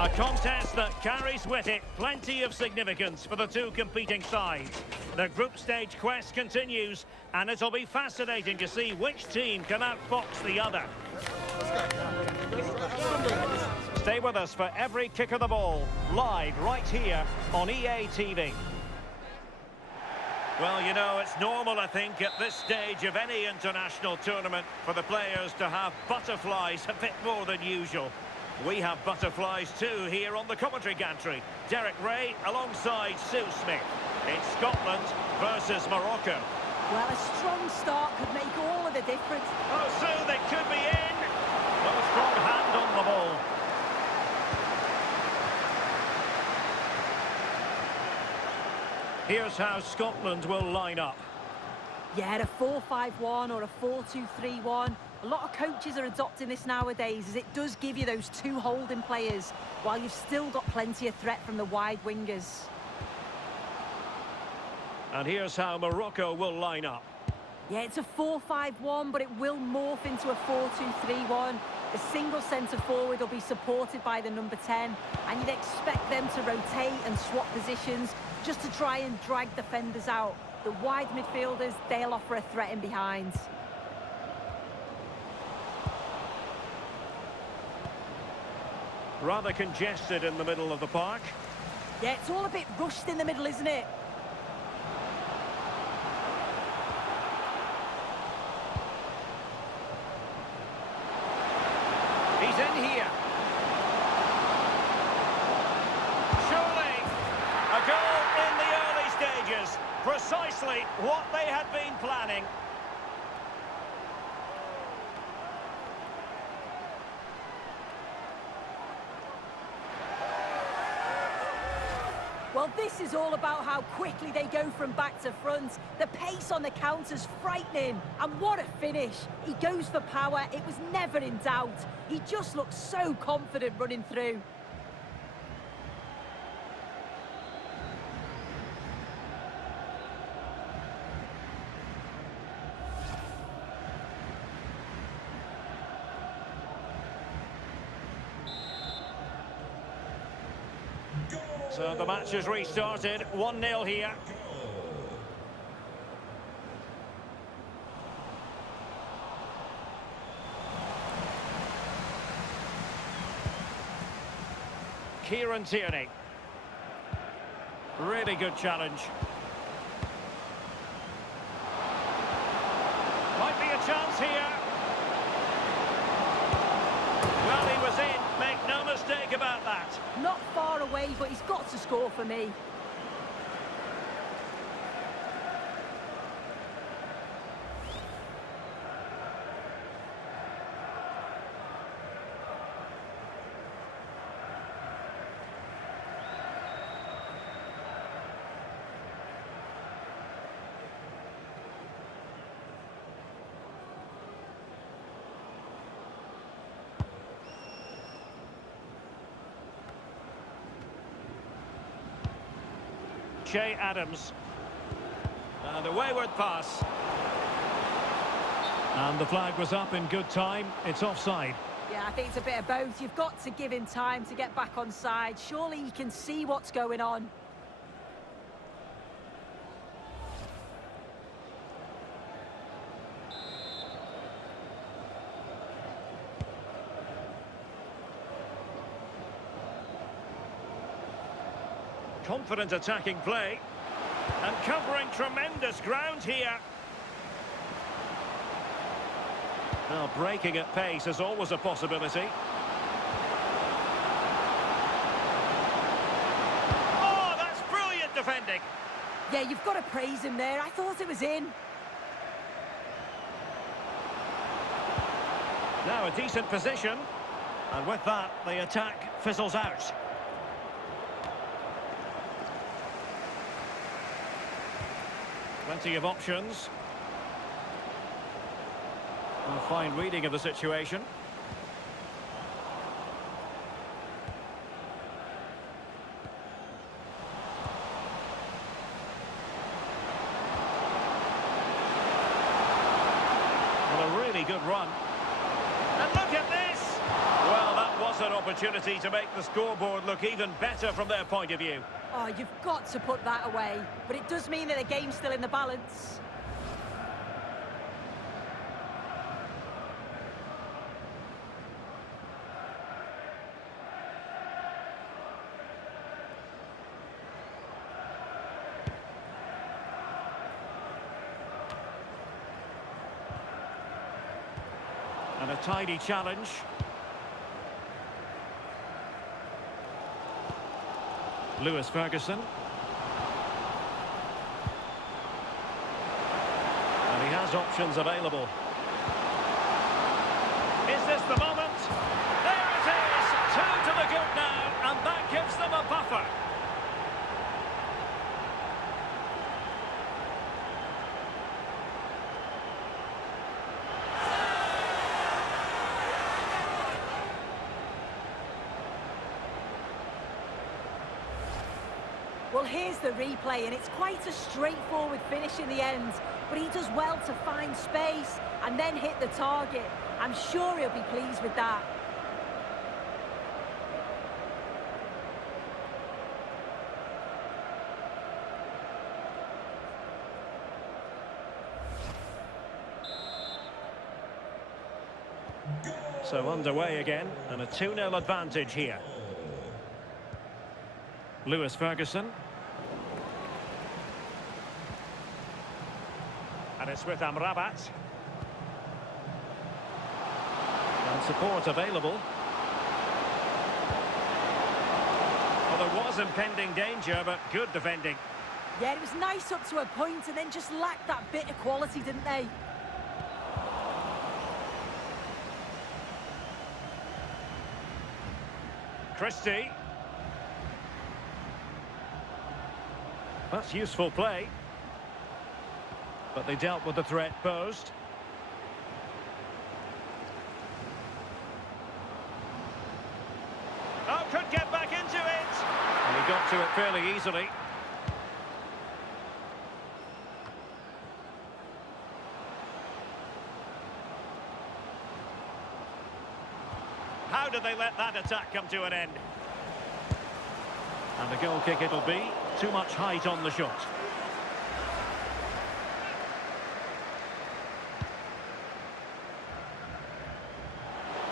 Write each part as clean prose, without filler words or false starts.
A contest that carries with it plenty of significance for the two competing sides. The group stage quest continues, and it'll be fascinating to see which team can outfox the other. Stay with us for every kick of the ball, live right here on EA TV. Well, you know, it's normal, I think, at this stage of any international tournament for the players to have butterflies a bit more than usual. We have butterflies too here on the commentary gantry. Derek Ray alongside Sue Smith. It's Scotland versus Morocco. Well, a strong start could make all of the difference. Oh, Sue, they could be in. Well, a strong hand on the ball. Here's how Scotland will line up. Yeah, a 4-5-1 or a 4-2-3-1. A lot of coaches are adopting this nowadays, as it does give you those two holding players, while you've still got plenty of threat from the wide wingers. And here's how Morocco will line up. Yeah, it's a 4-5-1, but it will morph into a 4-2-3-1. A single centre-forward will be supported by the number 10, and you'd expect them to rotate and swap positions just to try and drag defenders out. The wide midfielders, they'll offer a threat in behind. Rather congested in the middle of the park. Yeah, it's all a bit rushed in the middle, isn't it? He's in here. Surely, a goal in the early stages. Precisely what they had been planning. Well, this is all about how quickly they go from back to front. The pace on the counter's frightening. And what a finish. He goes for power. It was never in doubt. He just looks so confident running through. So the match has restarted, 1-0 here. Kieran Tierney. Really good challenge. Might be a chance here. Well, he was in. Make no mistake about that. Not far away, but he's got to score for me. Che Adams. And a wayward pass. And the flag was up in good time. It's offside. Yeah, I think it's a bit of both. You've got to give him time to get back on side. Surely he can see what's going on. Confident attacking play. And covering tremendous ground here. Now, breaking at pace is always a possibility. Oh, that's brilliant defending. Yeah, you've got to praise him there. I thought it was in. Now a decent position. And with that, the attack fizzles out. Plenty of options. A fine reading of the situation. Well, a really good run. And look at this! Well, that was an opportunity to make the scoreboard look even better from their point of view. Oh, you've got to put that away. But it does mean that the game's still in the balance. And a tidy challenge. Lewis Ferguson. And he has options available. Is this the moment? There it is! 2 to the good now, and that gives them a buffer. Well, here's the replay, and it's quite a straightforward finish in the end. But he does well to find space and then hit the target. I'm sure he'll be pleased with that. So underway again, and a 2-0 advantage here. Lewis Ferguson. And it's with Amrabat. And support available. Well, there was impending danger, but good defending. Yeah, it was nice up to a point and then just lacked that bit of quality, didn't they? Christie. That's useful play. But they dealt with the threat posed. Oh, could get back into it. And he got to it fairly easily. How did they let that attack come to an end? And the goal kick it'll be. Too much height on the shot.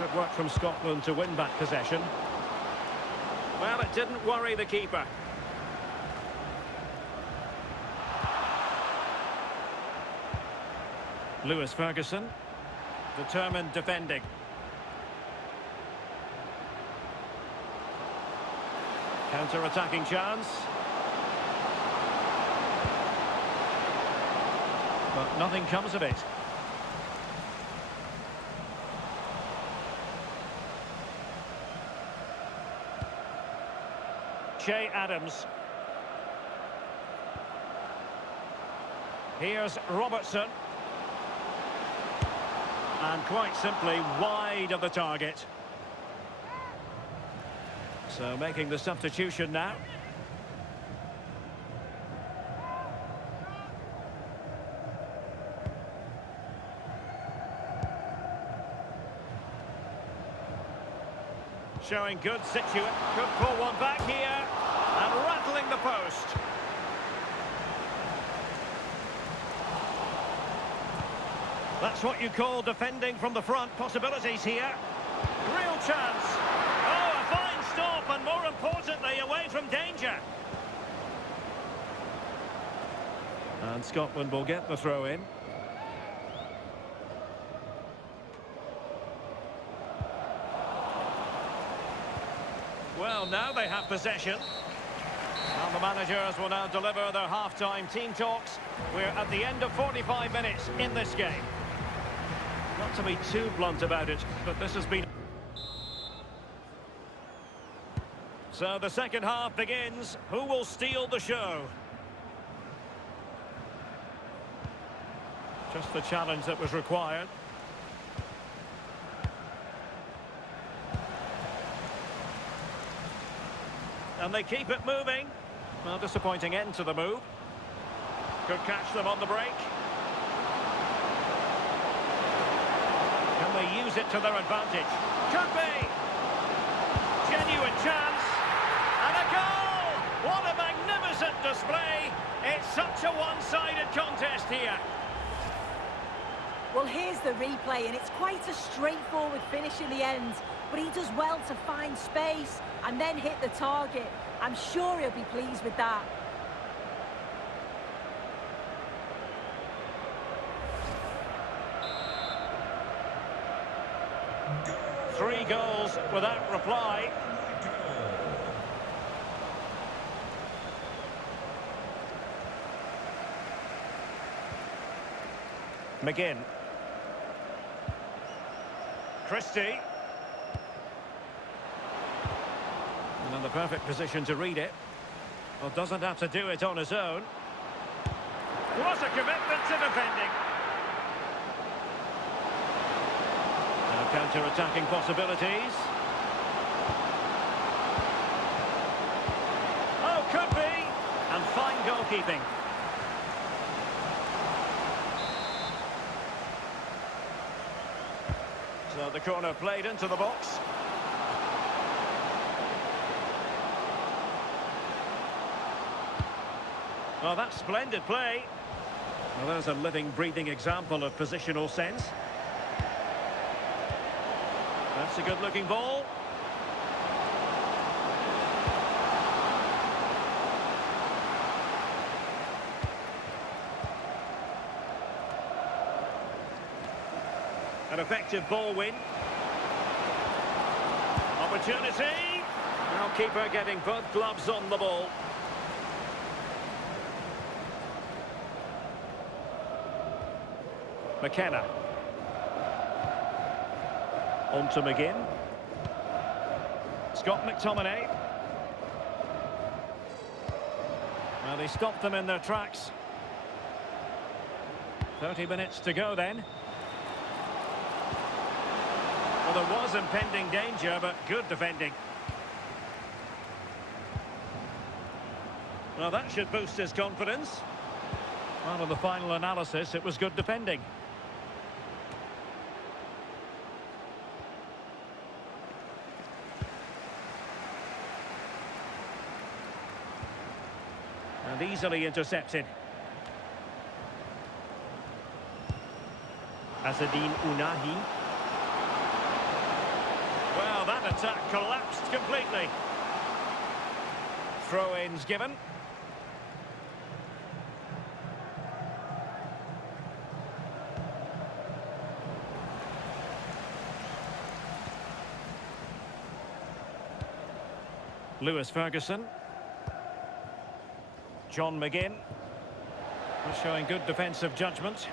Good work from Scotland to win back possession. Well, it didn't worry the keeper. Lewis Ferguson. Determined defending. Counter-attacking chance. But nothing comes of it. Che Adams. Here's Robertson. And quite simply wide of the target. So making the substitution now. Showing good could pull one back here and rattling the post. That's what you call defending from the front. Possibilities here. Real chance. Oh, a fine stop, and more importantly, away from danger. And Scotland will get the throw in. Well, now they have possession. And the managers will now deliver their half-time team talks. We're at the end of 45 minutes in this game. Not to be too blunt about it, but this has been... So the second half begins. Who will steal the show? Just the challenge that was required. And they keep it moving. Well, disappointing end to the move. Could catch them on the break. Can they use it to their advantage? Could be! Fifia. Well, here's the replay, and it's quite a straightforward finish in the end. But he does well to find space and then hit the target. I'm sure he'll be pleased with that. Three goals without reply. McGinn. Christie. And in the perfect position to read it. Well, doesn't have to do it on his own. What a commitment to defending. Now counter-attacking possibilities. Oh, could be. And fine goalkeeping. So the corner played into the box. Well, that's splendid play. Well, there's a living, breathing example of positional sense. That's a good-looking ball. An effective ball win. Opportunity. Now keeper getting both gloves on the ball. McKenna. On to McGinn. Scott McTominay. Well, they stopped them in their tracks. 30 minutes to go then. Well, there was impending danger, but good defending. Well, that should boost his confidence. Well, in the final analysis, it was good defending. And easily intercepted. Azzedine Ounahi. Well, that attack collapsed completely. Throw-ins given. Lewis Ferguson. John McGinn. Showing good defensive judgment.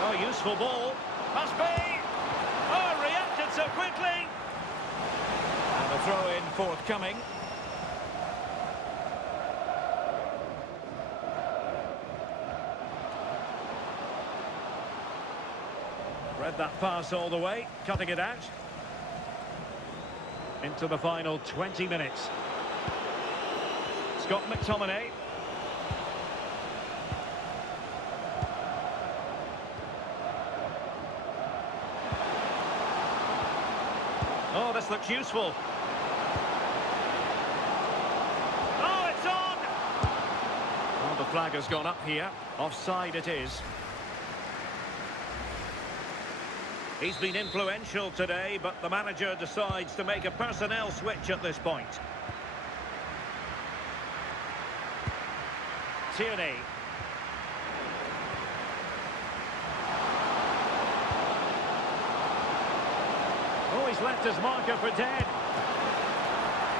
Oh, useful ball. Must be. Oh, reacted so quickly. And a throw-in forthcoming. Read that pass all the way, cutting it out. Into the final 20 minutes. Scott McTominay. Oh, this looks useful. Oh, it's on! Well, the flag has gone up here. Offside it is. He's been influential today, but the manager decides to make a personnel switch at this point. Tierney. Oh, he's left his marker for dead.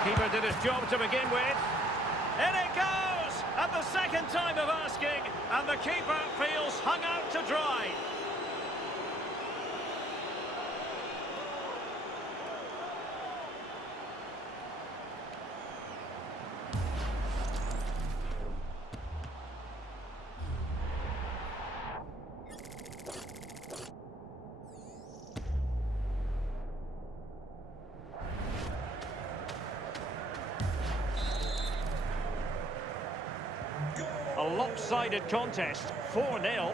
Keeper did his job to begin with. In it goes! At the second time of asking, and the keeper feels hung out to dry. A lopsided contest, 4-0.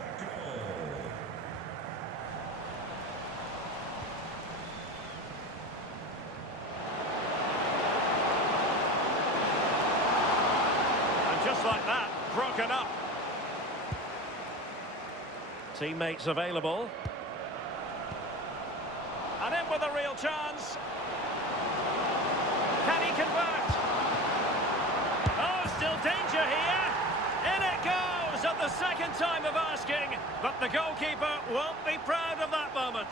Just like that, broken up. Teammates available. And in with a real chance. Can he convert? Oh, still danger here. In it goes at the second time of asking. But the goalkeeper won't be proud of that moment.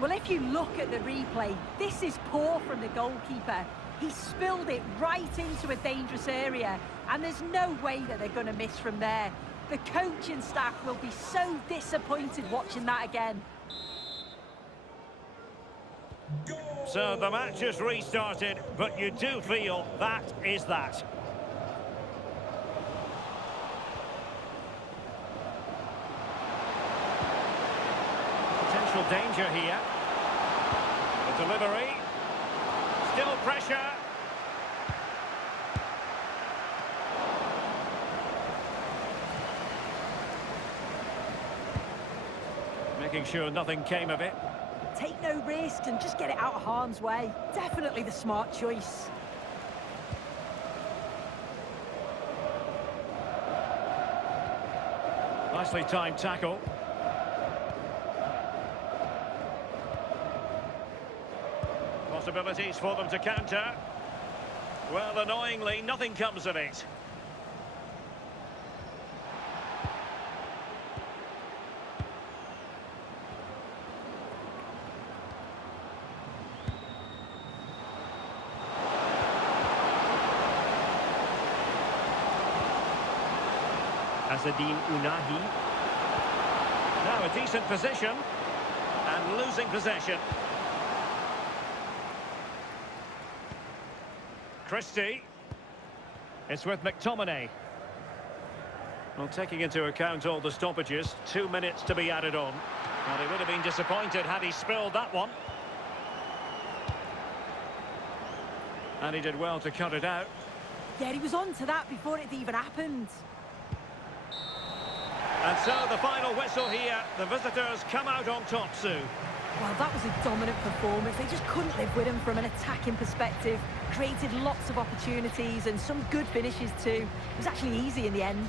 Well, if you look at the replay, this is poor from the goalkeeper. He spilled it right into a dangerous area, and there's no way that they're going to miss from there. The coaching staff will be so disappointed watching that again. So the match has restarted, but you do feel that is that. Potential danger here. The delivery. Still pressure. Making sure nothing came of it. Take no risks and just get it out of harm's way. Definitely the smart choice. Nicely timed tackle. Possibilities for them to counter. Well, annoyingly, nothing comes of it. Azzedine Ounahi. Now a decent position. And losing possession. Christie. It's with McTominay. Well, taking into account all the stoppages, 2 minutes to be added on. Well, he would have been disappointed had he spilled that one. And he did well to cut it out. Yeah, he was on to that before it even happened. And so the final whistle here. The visitors come out on top, Sue. Well, that was a dominant performance. They just couldn't live with him from an attacking perspective. Created lots of opportunities and some good finishes too. It was actually easy in the end.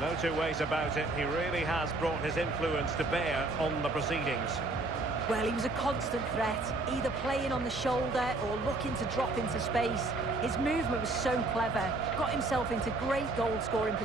No two ways about it. He really has brought his influence to bear on the proceedings. Well, he was a constant threat, either playing on the shoulder or looking to drop into space. His movement was so clever, got himself into great goal-scoring position.